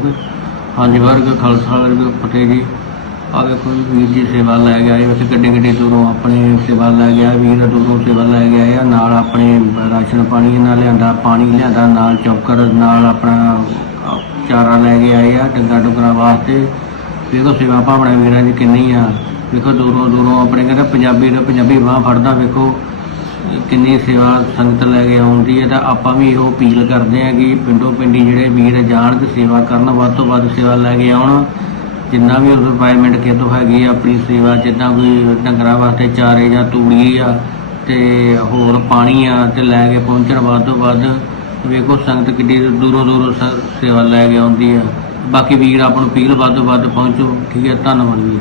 ਸਕੋਗੇ ਹਾਂਜੀ, ਵਰਗ, ਖਾਲਸਾ, ਵਰਗ ਫਤਿਹ ਜੀ। ਆ ਵੇਖੋ ਜੀ, ਵੀਰ ਜੀ ਸੇਵਾ ਲੈ ਗਿਆ ਇਹ ਵੈਸੇ ਗੱਡੇ ਗੱਡੇ ਦੂਰੋਂ ਆਪਣੇ ਸੇਵਾ ਲੈ ਗਿਆ ਵੀਰ ਦੂਰੋਂ ਸੇਵਾ ਲੈ ਗਿਆ ਆ। ਨਾਲ ਆਪਣੇ ਰਾਸ਼ਨ ਪਾਣੀ ਨਾਲ ਲਿਆਂਦਾ, ਪਾਣੀ ਲਿਆਂਦਾ, ਨਾਲ ਚੌਕਰ, ਨਾਲ ਆਪਣਾ ਚਾਰਾ ਲੈ ਕੇ ਆਏ ਆ ਡੰਗਾ ਡੁਗਰਾ ਵਾਸਤੇ। ਵੇਖੋ ਸੇਵਾ ਭਾਵਨਾ ਵੀਰਾਂ ਦੀ ਕਿੰਨੀ ਆ। ਵੇਖੋ ਦੂਰੋਂ ਦੂਰੋਂ ਆਪਣੇ ਕਹਿੰਦਾ ਪੰਜਾਬੀ ਤੋਂ ਪੰਜਾਬੀ ਬਾਹ ਫੜਦਾ, ਵੇਖੋ। ਕਿੰਨੀ ਸੇਵਾ ਸੰਗਤ ਲੈ ਕੇ ਆਉਂਦੀ ਹੈ ਤਾਂ ਆਪਾਂ ਵੀ ਇਹੋ ਅਪੀਲ ਕਰਦੇ ਹਾਂ ਕਿ ਪਿੰਡੋਂ ਪਿੰਡੀ ਜਿਹੜੇ ਵੀਰ ਜਾਣ ਤੇ ਸੇਵਾ ਕਰਨ, ਵੱਧ ਤੋਂ ਵੱਧ ਸੇਵਾ ਲੈ ਕੇ ਆਉਣ। ਜਿੰਨਾ ਵੀ ਰਿਕੁਆਇਰਮੈਂਟ ਕਿਤੋਂ ਹੈਗੀ ਆ, ਆਪਣੀ ਸੇਵਾ, ਜਿੱਦਾਂ ਕੋਈ ਡੰਗਰਾਂ ਵਾਸਤੇ ਚਾਰੇ ਜਾਂ ਤੂੜੀ ਆ ਤੇ ਹੋਰ ਪਾਣੀ ਆ ਤੇ ਲੈ ਕੇ ਪਹੁੰਚਣ, ਵੱਧ ਤੋਂ ਵੱਧ ਵੇਖੋ ਸੰਗਤ ਕਿੱਡੀ ਦੂਰੋਂ ਦੂਰੋਂ ਸ- ਸੇਵਾ ਲੈ ਕੇ ਆਉਂਦੀ ਆ। ਬਾਕੀ ਵੀਰ, ਆਪਾਂ ਨੂੰ ਅਪੀਲ ਵੱਧ ਤੋਂ ਵੱਧ ਪਹੁੰਚੋ। ਠੀਕ ਹੈ, ਧੰਨਵਾਦ ਵੀਰ